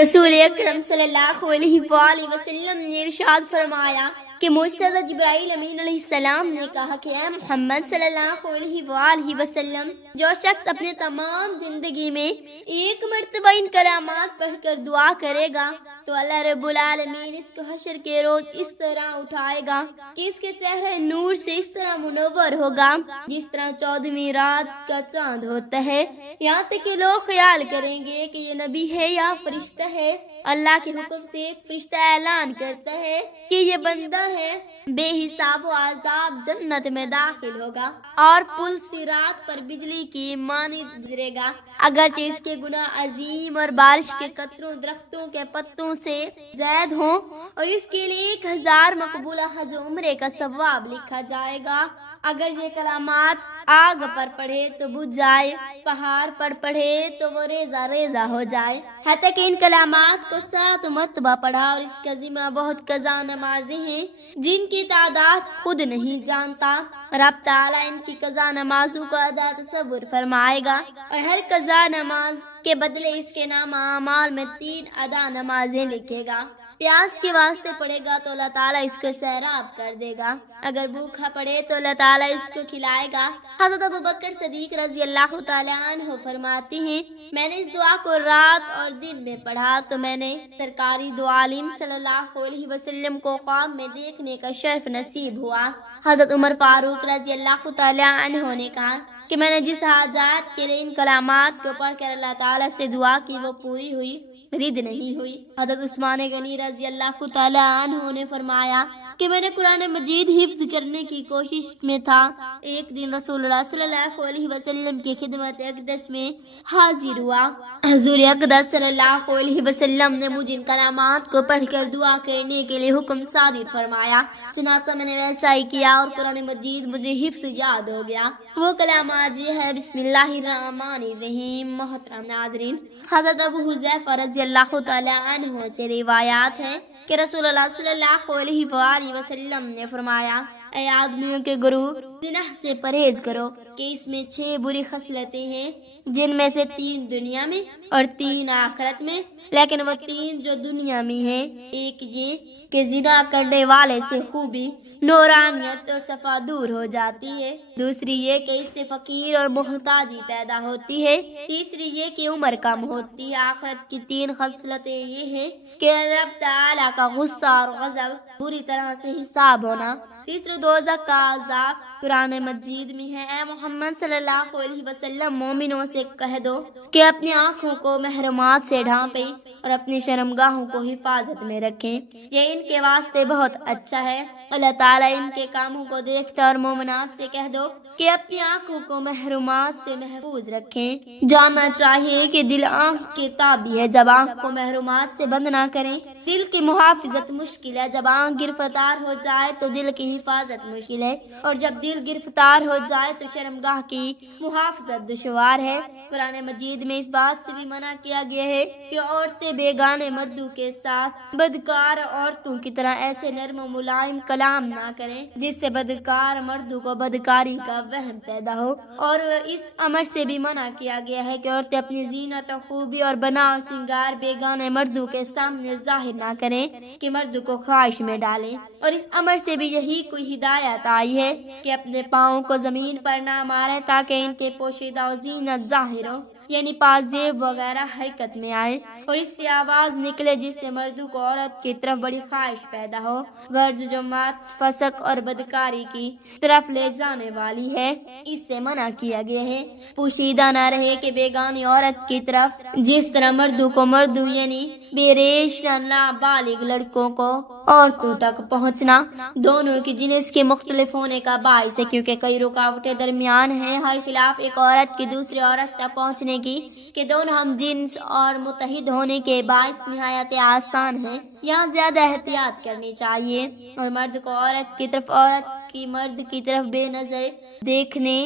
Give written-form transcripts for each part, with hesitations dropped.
رسول اکرم صلی اللہ علیہ وآلہ وسلم نے ارشاد فرمایا کہ مجھ سے حضرت جبرائیل امین علیہ السلام نے کہا کہ اے محمد صلی اللہ علیہ وآلہ وسلم، جو شخص اپنے تمام زندگی میں ایک مرتبہ ان کلمات پڑھ کر دعا کرے گا تو اللہ رب العالمین اس کو حشر کے روز اس طرح اٹھائے گا کہ اس کے چہرے نور سے اس طرح منور ہوگا جس طرح 14ویں رات کا چاند ہوتا ہے، یہاں تک کہ لوگ خیال کریں گے کہ یہ نبی ہے یا فرشتہ ہے۔ اللہ کے حکم سے ایک فرشتہ اعلان کرتا ہے کہ یہ بندہ ہے، بے حساب و عذاب جنت میں داخل ہوگا اور پل صراط پر بجلی کی مانند گزرے گا، اگرچہ اس کے گناہ عظیم اور بارش کے قطروں درختوں کے پتوں سے زائد ہوں، اور اس کے لیے 1000 مقبولہ حج و عمرے کا ثواب لکھا جائے گا۔ اگر یہ کلمات آگ پر پڑھے تو بجھ جائے، پہاڑ پر پڑھے تو وہ ریزہ ریزہ ہو جائے، حتیٰ کہ ان کلمات کو 7 مرتبہ پڑھا، اور اس کا ذمہ بہت قضا نمازیں ہیں جن کی تعداد خود نہیں جانتا۔ رب تعالیٰ ان کی قضا نمازوں کو ادا تصور فرمائے گا، اور ہر قضا نماز کے بدلے اس کے نام اعمال میں 3 ادا نمازیں لکھے گا۔ پیاس کے واسطے پڑھے گا تو اللہ تعالیٰ اس کو سیراب کر دے گا، اگر بھوکا پڑے تو اللہ تعالیٰ اس کو کھلائے گا۔ حضرت ابوبکر صدیق رضی اللہ تعالیٰ عنہ فرماتے ہیں، میں نے اس دعا کو رات اور دن میں پڑھا تو میں نے سرکاری دو عالم صلی اللہ علیہ وسلم کو خواب میں دیکھنے کا شرف نصیب ہوا۔ حضرت عمر فاروق رضی اللہ تعالیٰ عنہ نے کہا کہ میں نے جس حاجات کے لیے ان کلمات کو پڑھ کر اللہ تعالیٰ سے دعا کی وہ پوری ہوئی، رد نہیں ہوئی۔ حضرت عثمان غنی رضی اللہ تعالیٰ عنہ نے فرمایا کہ میں نے قرآن مجید حفظ کرنے کی کوشش میں تھا، ایک دن رسول اللہ صلی اللہ علیہ وسلم کی خدمت اقدس میں حاضر ہوا۔ حضور اقدس صلی اللہ علیہ وسلم نے مجھے ان کلمات کو پڑھ کر دعا کرنے کے لیے حکم صادر فرمایا، چنانچہ میں نے ویسا ہی کیا اور قرآن مجید مجھے حفظ یاد ہو گیا۔ وہ کلمات یہ ہے، بسم اللہ الرحمن الرحیم۔ محترم ناظرین، حضرت ابو حذیفہ رضی اللہ تعالیٰ عنہ سے روایات ہے کہ رسول اللہ صلی اللہ علیہ وآلہ وسلم نے فرمایا، اے آدمیوں کے گروہ، زنا سے پرہیز کرو کہ اس میں 6 بری خصلتیں ہیں، جن میں سے 3 دنیا میں اور 3 آخرت میں، لیکن وہ 3 جو دنیا میں ہیں، ایک یہ کہ زنا کرنے والے سے خوبی، نورانیت اور صفا دور ہو جاتی ہے، دوسری یہ کہ اس سے فقیر اور محتاجی پیدا ہوتی ہے، تیسری یہ کہ عمر کم ہوتی ہے۔ آخرت کی 3 خصلتیں یہ ہیں کہ رب تعالیٰ کا غصہ اور غضب، بری طرح سے حساب ہونا، تیسرے دوزخ کا عذاب قرآن مجید میں ہے۔ اے محمد صلی اللہ علیہ وسلم، مومنوں سے کہہ دو کہ اپنی آنکھوں کو محرمات سے ڈھانپیں اور اپنی شرمگاہوں کو حفاظت میں رکھیں، یہ ان کے واسطے بہت اچھا ہے۔ اللہ تعالیٰ ان کے کاموں کو دیکھتا، اور مومنات سے کہہ دو کہ اپنی آنکھوں کو محرمات سے محفوظ رکھیں۔ جاننا چاہیے کہ دل آنکھ کے تابع ہے، جب آنکھ کو محرمات سے بند نہ کریں۔ دل کی محافظت مشکل ہے، جب آنکھ گرفتار ہو جائے تو دل کی حفاظت مشکل ہے، اور جب دل گرفتار ہو جائے تو شرمگاہ کی محافظت دشوار ہے۔ قرآن مجید میں اس بات سے بھی منع کیا گیا ہے کہ عورتیں بیگانے مردوں کے ساتھ بدکار عورتوں کی طرح ایسے نرم و ملائم کلام نہ کریں جس سے بدکار مردوں کو بدکاری کا وہم پیدا ہو، اور اس امر سے بھی منع کیا گیا ہے کہ عورتیں اپنی زینت و خوبی اور بنا و سنگار بیگانے مردوں کے سامنے ظاہر نہ کریں کہ مردوں کو خواہش میں ڈالیں، اور اس امر سے بھی یہی کوئی ہدایت آئی ہے کہ اپنے پاؤں کو زمین پر نہ ماریں تاکہ ان کے پوشیدہ و زینت ظاہر ہو، یعنی پازیب وغیرہ حرکت میں آئے، اور اس سے آواز نکلے جس سے مردوں کو عورت کی طرف بڑی خواہش پیدا ہو، غرض جو مات فسق اور بدکاری کی طرف لے جانے والی ہے، اس سے منع کیا گیا ہے۔ پوشیدہ نہ رہے کہ بیگانی عورت کی طرف، جس طرح مردوں کو مردوں یعنی بے ریش نابالغ لڑکوں کو عورتوں تک پہنچنا دونوں کی جنس کے مختلف ہونے کا باعث ہے، کیونکہ کئی رکاوٹیں درمیان ہیں، ہر خلاف ایک عورت کی دوسری عورت تک پہنچنے کی کہ دونوں ہم جنس اور متحد ہونے کے باعث نہایت آسان ہے۔ یہاں زیادہ احتیاط کرنی چاہیے، اور مرد کو عورت کی طرف، عورت کی مرد کی طرف بے نظر دیکھنے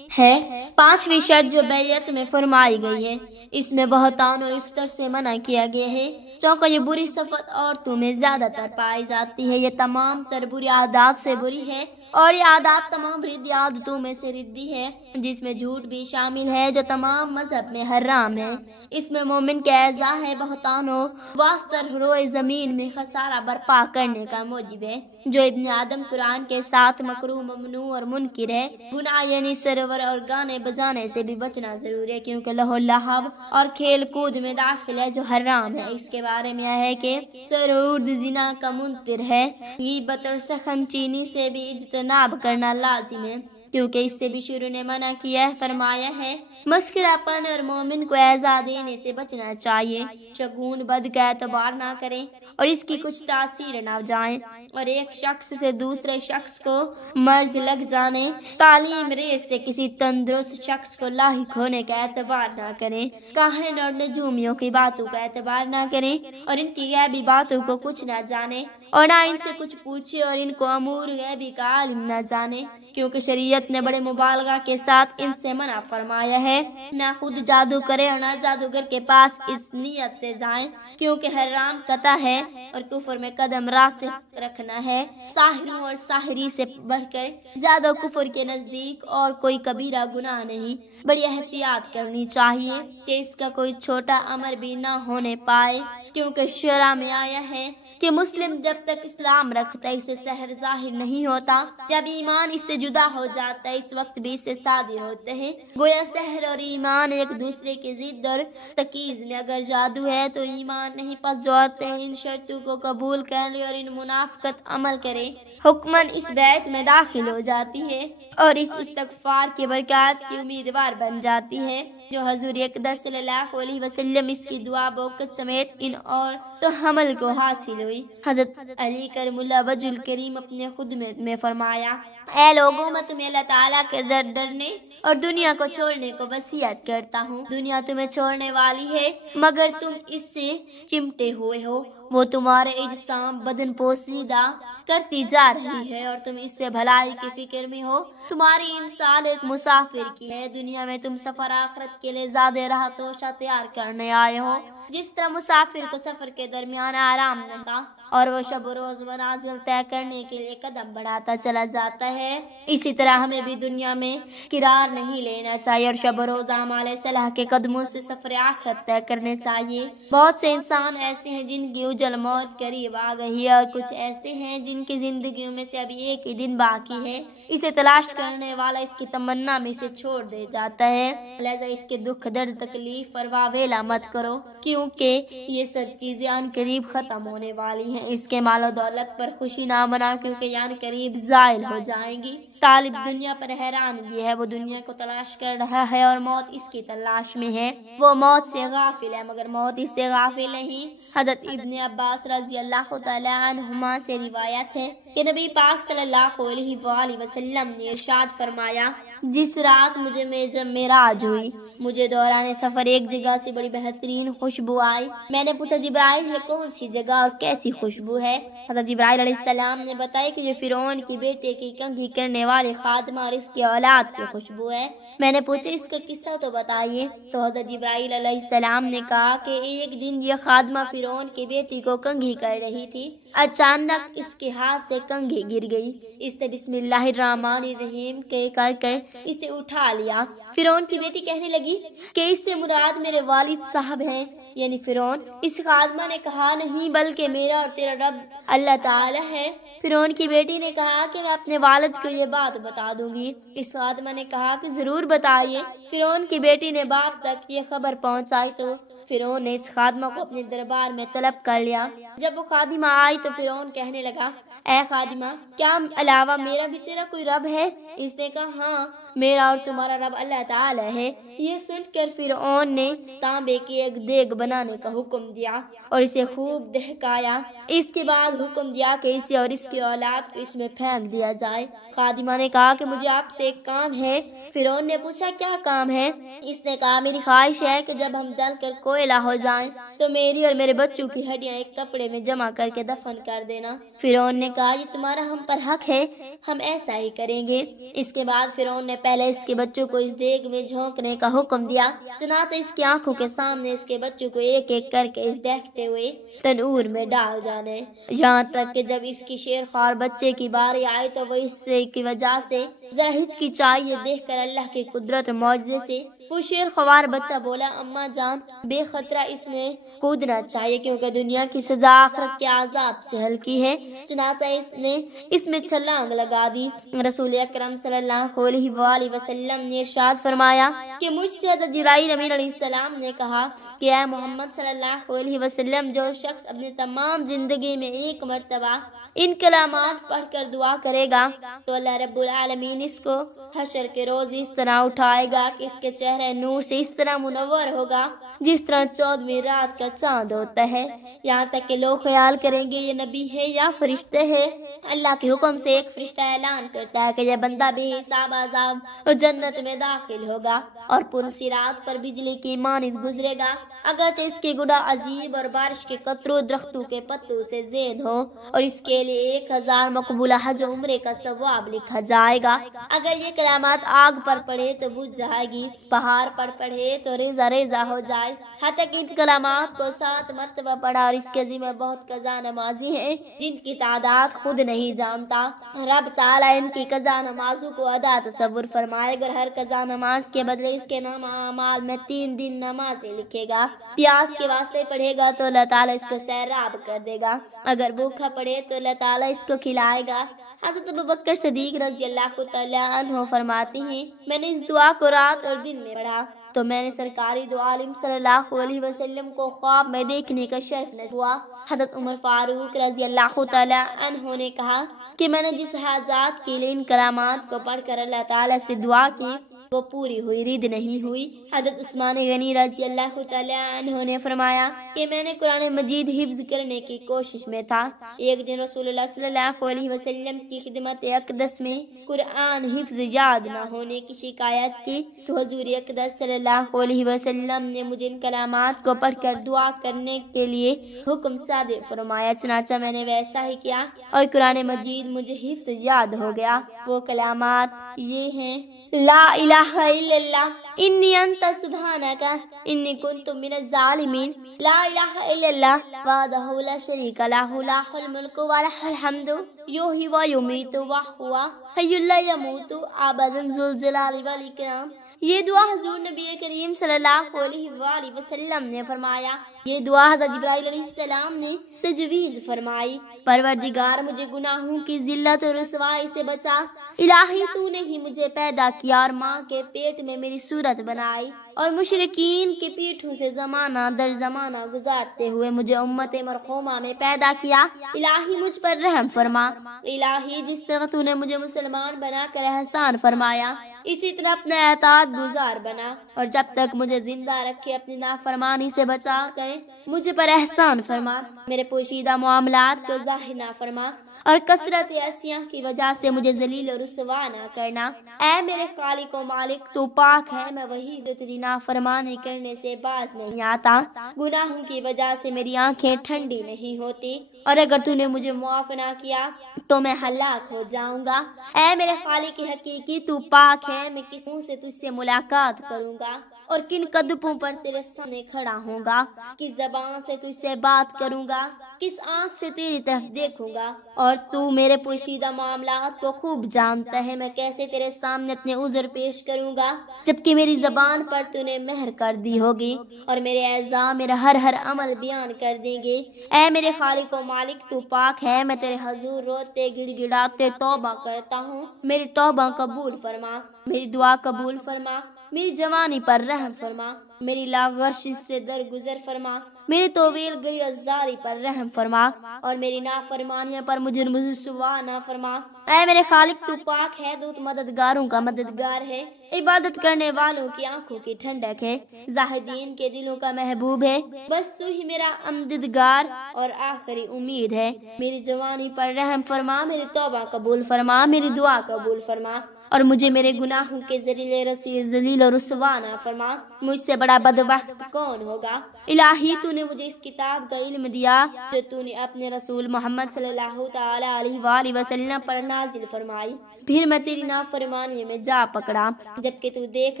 ہے۔ 5ویں شرط جو بیعت میں فرمائی گئی ہے، اس میں بہتان و افطر سے منع کیا گیا ہے، چونکہ یہ بری صفت عورتوں میں زیادہ تر پائی جاتی ہے، یہ تمام تر بری عادات سے بری ہے، اور یہ عادات تمام ردی عادتوں میں سے ردی ہے، جس میں جھوٹ بھی شامل ہے جو تمام مذہب میں حرام ہے۔ اس میں مومن کے اعضاء ہے بہتان و واسطر روئے زمین میں خسارہ برپا کرنے کا موجب ہے، جو ابن آدم قرآن کے ساتھ مکروہ ممنوع اور منکر ہے۔ گناہ یعنی سرور اور گانے بجانے سے بھی بچنا ضروری ہے، کیونکہ لہو لہب اور کھیل کود میں داخل ہے جو حرام ہے۔ اس کے بارے میں ہے کہ سرور زنا کا منکر ہے۔ غیبت اور سخن چینی سے بھی اجتناب کرنا لازم ہے، کیونکہ اس سے بھی شروع نے منع کیا ہے، فرمایا ہے مسکرہ پن اور مومن کو اعزاز دینے سے بچنا چاہیے، شگون بد کا اعتبار نہ کریں اور اس کی کچھ تاثیر نہ جائیں، اور ایک شخص سے دوسرے شخص کو مرض لگ جانے، تعلیم ریز سے کسی تندرست شخص کو لاحق ہونے کا اعتبار نہ کریں، کاہن اور نجومیوں کی باتوں کا اعتبار نہ کریں اور ان کی غیبی باتوں کو کچھ نہ جانیں اور نہ ان سے کچھ پوچھے اور ان کو امور غیبی کا عالم نہ جانے، کیونکہ شریعت نے بڑے مبالغہ کے ساتھ ان سے منع فرمایا ہے۔ نہ خود جادو کرے اور نہ جادوگر کے پاس اس نیت سے جائیں، کیونکہ حرام قطع ہے اور کفر میں قدم راسخ رکھنا ہے۔ ساحروں اور ساحری سے بڑھ کر زیادہ کفر کے نزدیک اور کوئی کبیرہ گناہ نہیں، بڑی احتیاط کرنی چاہیے کہ اس کا کوئی چھوٹا امر بھی نہ ہونے پائے، کیونکہ شرع میں آیا ہے کہ مسلم جب تک اسلام رکھتا ہے اسے سحر ظاہر نہیں ہوتا، جب ایمان اس سے جدا ہو جاتا ہے اس وقت بھی اس سے صادر ہوتے ہیں۔ گویا سحر اور ایمان ایک دوسرے کی ضد اور تکیز میں، اگر جادو ہے تو ایمان نہیں، پس جو عورتیں ان شرطوں کو قبول کر لے اور ان منافقت عمل کرے حکماً اس بیت میں داخل ہو جاتی ہے اور اس استغفار کی برکات کی امیدوار بن جاتی ہے جو حضور اقدس صلی اللہ علیہ وسلم اس کی دعا بوقت سمیت ان اور تو حمل کو حاصل ہوئی۔ حضرت علی کرم اللہ وجہ الکریم اپنے خدمت میں فرمایا، اے لوگوں میں تمہیں اللہ تعالیٰ کے ڈرنے اور دنیا کو چھوڑنے کو وصیت کرتا ہوں۔ دنیا تمہیں چھوڑنے والی ہے مگر تم اس سے چمٹے ہوئے ہو، وہ تمہارے اجسام بدن پوسیدہ کرتی جا رہی ہے اور تم اس سے بھلائی کی فکر میں ہو۔ تمہاری انسان ایک مسافر کی ہے، دنیا میں تم سفر آخرت کے لیے زیادہ راہ توشہ تیار کرنے آئے ہو۔ جس طرح مسافر کو سفر کے درمیان آرام ملتا اور وہ شب و روز منازل طے کرنے کے لیے قدم بڑھاتا چلا جاتا ہے، اسی طرح ہمیں بھی دنیا میں قرار نہیں لینا چاہیے اور شب و روز اعمال صالحہ کے قدموں سے سفر آخرت طے کرنے چاہیے۔ بہت سے انسان ایسے ہیں جن کی اجل موت قریب آ گئی ہے اور کچھ ایسے ہیں جن کی زندگیوں میں سے ابھی ایک ہی دن باقی ہے، اسے تلاش کرنے والا اس کی تمنا میں سے چھوڑ دے جاتا ہے، لہذا اس کے دکھ درد تکلیف پر واویلا مت کرو، کیونکہ یہ سب چیزیں ان قریب ختم ہونے والی ہیں۔ اس کے مال و دولت پر خوشی نہ منا، کیونکہ یہ ان قریب زائل ہو جائیں گی۔ طالب دنیا پر حیران بھی ہے، وہ دنیا کو تلاش کر رہا ہے اور موت اس کی تلاش میں ہے، وہ موت سے غافل ہے مگر موت اس سے غافل نہیں۔ حضرت ابن عباس رضی اللہ تعالی عنہما سے روایت ہے کہ نبی پاک صلی اللہ علیہ وآلہ وسلم نے ارشاد فرمایا، جس رات مجھے معراج ہوئی، مجھے دوران سفر ایک جگہ سے بڑی بہترین خوشبو آئی۔ میں نے پوچھا جبرائیل یہ کون سی جگہ اور کیسی خوشبو ہے؟ حضرت جبرائیل علیہ السلام نے بتایا کہ یہ فرعون کی بیٹے کی کنگھی کرنے والے خادمہ اور اس کی اولاد کی خوشبو ہے۔ میں نے پوچھا اس کا قصہ تو بتائیے، تو حضرت جبرائیل علیہ السلام نے کہا کہ ایک دن یہ خادمہ فرعون کی بیٹی کو کنگھی کر رہی تھی، اچانک اس کے ہاتھ سے کنگھی گر گئی، اس نے بسم اللہ الرحمن الرحیم کر کر اسے اٹھا لیا۔ فرعون کی بیٹی کہنے لگی کہ اس سے مراد میرے والد صاحب ہیں، یعنی فرعون۔ اس خادمہ نے کہا نہیں، بلکہ میرا اور تیرا رب اللہ تعالی ہے۔ فرعون کی بیٹی نے کہا کہ میں اپنے والد کو یہ بات بتا دوں گی۔ اس خادمہ نے کہا کہ ضرور بتائیے۔ فرعون کی بیٹی نے باپ تک یہ خبر پہنچائی تو فرعون نے اس خادمہ کو اپنے دربار میں طلب کر لیا۔ جب وہ خادمہ آئی تو فرعون کہنے لگا، اے خادمہ، کیا علاوہ میرا بھی تیرا کوئی رب ہے؟ اس نے کہا ہاں، میرا اور تمہارا رب اللہ تعالی ہے۔ یہ سن کر فرعون نے تانبے کی ایک دیگ بنانے کا حکم دیا اور اسے خوب دہکایا۔ اس کے بعد حکم دیا کہ اسے اور اس کی اولاد کو اس میں پھینک دیا جائے۔ خادمہ فاطمہ نے کہا کہ مجھے آپ سے ایک کام ہے۔ فرعون نے پوچھا کیا کام ہے؟ اس نے کہا میری خواہش ہے کہ جب ہم جل کر کوئلہ ہو جائیں تو میری اور میرے بچوں کی ہڈیاں ایک کپڑے میں جمع کر کے دفن کر دینا۔ فرعون نے کہا یہ تمہارا ہم پر حق ہے، ہم ایسا ہی کریں گے۔ اس کے بعد فرعون نے پہلے اس کے بچوں کو اس دیگ میں جھونکنے کا حکم دیا، چنانچہ اس کی آنکھوں کے سامنے اس کے بچوں کو ایک ایک کر کے اس دیکھتے ہوئے تنور میں ڈال جانے، یہاں تک کہ جب اس کی شیرخوار بچے کی باری آئی تو وہ اس سے کی وجہ سے ذرا ہچکچائی، یہ دیکھ کر اللہ کی قدرت اور معجزے سے وہ شیرخوار بچہ بولا اماں جان بے خطرہ اس میں کودنا چاہیے کیونکہ دنیا کی سزا آخرت کے عذاب سے ہلکی ہے۔ چنانچہ اس نے اس میں چھلانگ لگا دی۔ رسول اکرم صلی اللہ علیہ وآلہ وسلم نے ارشاد فرمایا کہ مجھ سے حضرت جبرائیل امین علیہ السلام نے کہا کہ اے محمد صلی اللہ علیہ وسلم، جو شخص اپنی تمام زندگی میں ایک مرتبہ ان کلمات پڑھ کر دعا کرے گا تو اللہ رب العالمین اس کو حشر کے روز اس طرح اٹھائے گا کہ اس کے چہرے نور سے اس طرح منور ہوگا جس طرح 14ویں رات کا چاند ہوتا ہے، یہاں تک کہ لوگ خیال کریں گے یہ نبی ہے یا فرشتے ہے۔ اللہ کے حکم سے ایک فرشتہ اعلان کرتا ہے کہ یہ بندہ بے حساب عذاب اور جنت میں داخل ہوگا اور پرصراط پر بجلی کی مانند گزرے گا، اگرچہ اس کے گناہ عذیب اور بارش کے قطروں درختوں کے پتوں سے زید ہو، اور اس کے لیے 1000 مقبولہ حج و عمرے کا ثواب لکھا جائے گا۔ اگر یہ کلمات آگ پر پڑھے تو بجھ جائے گی، پہاڑ پر پڑھے تو ریزہ ریزہ ہو جائے۔ حتیٰ کہ ان کلمات کو 7 مرتبہ پڑھا، اور اس کے ذمہ بہت قضا نمازی ہیں جن کی تعداد خود نہیں جانتا۔ رب تعالیٰ ان کی قضا نمازوں کو ادا تصور فرمائے گا، ہر قضا نماز کے بدلے اس کے نام اعمال میں 3 دن نمازیں لکھے گا۔ پیاس کے واسطے پڑھے گا تو اللہ تعالیٰ اس کو سیراب کر دے گا، اگر بھوکا پڑے تو اللہ تعالیٰ اس کو کھلائے گا۔ حضرت ابوبکر صدیق رضی اللہ تعالیٰ عنہ فرماتے ہیں میں نے اس دعا کو رات اور دن میں پڑھا تو میں نے سرکاری دو عالم صلی اللہ علیہ وسلم کو خواب میں دیکھنے کا شرف نصیب ہوا۔ حضرت عمر فاروق رضی اللہ تعالیٰ عنہ نے کہا کہ میں نے جس حاجات کے لیے ان کلمات کو پڑھ کر اللہ تعالیٰ سے دعا کی وہ پوری ہوئی، رد نہیں ہوئی۔ حضرت عثمان غنی رضی اللہ تعالیٰ عنہ نے فرمایا کہ میں نے قرآن مجید حفظ کرنے کی کوشش میں تھا۔ ایک دن رسول اللہ صلی اللہ علیہ وسلم کی خدمت اقدس میں قرآن حفظ یاد نہ ہونے کی شکایت کی تو حضور اقدس صلی اللہ علیہ وسلم نے مجھے ان کلمات کو پڑھ کر دعا کرنے کے لیے حکم صادر فرمایا، چنانچہ میں نے ویسا ہی کیا اور قرآن مجید مجھے حفظ یاد ہو گیا۔ وہ کلمات یہ ہیں لا الہ الا اللہ انی انت سبحانک انی کنت من الظالمین، لا الہ الا اللہ وحدہ لا شریک لہ لہ الملک ولہ الحمد یحیی و یمیت وہو حی لا یموت ابدا ذو الجلال والاکرام۔ یہ دعا حضور نبی کریم صلی اللہ علیہ وآلہ وسلم نے فرمایا۔ یہ دعا حضرت جبرائیل علیہ السلام نے تجویز فرمائی، پروردگار مجھے گناہوں کی ذلت اور رسوائی سے بچا، الہی تو نے ہی مجھے پیدا کیا اور ماں کے پیٹ میں میری صورت بنائی اور مشرکین کی پیٹھوں سے زمانہ در زمانہ گزارتے ہوئے مجھے امت مرحومہ میں پیدا کیا، الہی مجھ پر رحم فرما۔ الہی جس طرح تو نے مجھے مسلمان بنا کر احسان فرمایا اسی طرح اپنا اطاعت گزار بنا، اور جب تک مجھے زندہ رکھے اپنی نافرمانی سے بچا کر مجھے پر احسان فرما، میرے پوشیدہ معاملات کو ظاہر نہ فرما اور کثرت عصیاں کی وجہ سے مجھے ذلیل و رسوا نہ کرنا۔ اے میرے خالق و مالک تو پاک ہے، میں وہی جو تیری نافرمانی کرنے سے باز نہیں آتا، گناہوں کی وجہ سے میری آنکھیں ٹھنڈی نہیں ہوتی، اور اگر تو نے مجھے معاف نہ کیا تو میں ہلاک ہو جاؤں گا۔ اے میرے خالق حقیقی تو پاک ہے، میں کس منہ سے تجھ سے ملاقات کروں گا اور کن قدموں پر تیرے سامنے کھڑا ہوں گا، کس زبان سے تجھ سے بات کروں گا، کس آنکھ سے تیری طرف دیکھوں گا، اور تو میرے پوشیدہ معاملات کو خوب جانتا ہے، میں کیسے تیرے سامنے اپنے عذر پیش کروں گا جبکہ میری زبان پر تو نے مہر کر دی ہوگی اور میرے اعضاء میرا ہر عمل بیان کر دیں گے۔ اے میرے خالق و مالک تو پاک ہے، میں تیرے حضور روتے گڑ گڑاتے توبہ کرتا ہوں، میری توبہ قبول فرما، میری دعا قبول فرما، میری جوانی پر رحم فرما، میری لاغرشی سے درگزر فرما، میری طویل گئی ازاری پر رحم فرما اور میری نافرمانیوں پر مجھے رسوا نہ فرما۔ اے میرے خالق تو پاک ہے، تو مددگاروں کا مددگار ہے، عبادت کرنے والوں کی آنکھوں کی ٹھنڈک ہے، زاہدین کے دلوں کا محبوب ہے، بس تو ہی میرا امددگار اور آخری امید ہے۔ میری جوانی پر رحم فرما، میری توبہ قبول فرما، میری دعا قبول فرما، اور مجھے میرے گناہوں کے ذلیل اور رسوا نہ فرما۔ مجھ سے بڑا بدبخت کون ہوگا؟ الہی تو نے مجھے اس کتاب کا علم دیا جو تو نے اپنے رسول محمد صلی اللہ تعالی علیہ وآلہ وسلم پر نازل فرمائی، پھر میں تیری نافرمانی میں جا پکڑا جبکہ تو دیکھ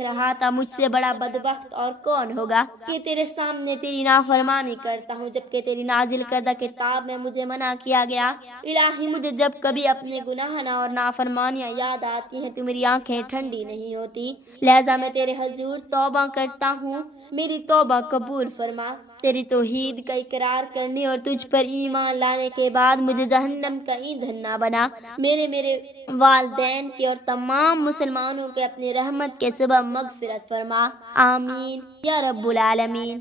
رہا تھا۔ مجھ سے بڑا بدبخت اور کون ہوگا کہ تیرے سامنے تیری نافرمانی کرتا ہوں جبکہ تیری نازل کردہ کتاب میں مجھے منع کیا گیا۔ الہی مجھے جب کبھی اپنے گناہ اور نافرمانیاں یاد آتی ہیں تو میری آنکھیں ٹھنڈی نہیں ہوتی، لہذا میں تیرے حضور توبہ کرتا ہوں، میری توبہ قبول فرما۔ تیری توحید کا اقرار کرنے اور تجھ پر ایمان لانے کے بعد مجھے جہنم کا ایندھن نہ بنا۔ میرے والدین کے اور تمام مسلمانوں کے اپنی رحمت کے سبب مغفرت فرما، آمین یا رب العالمین۔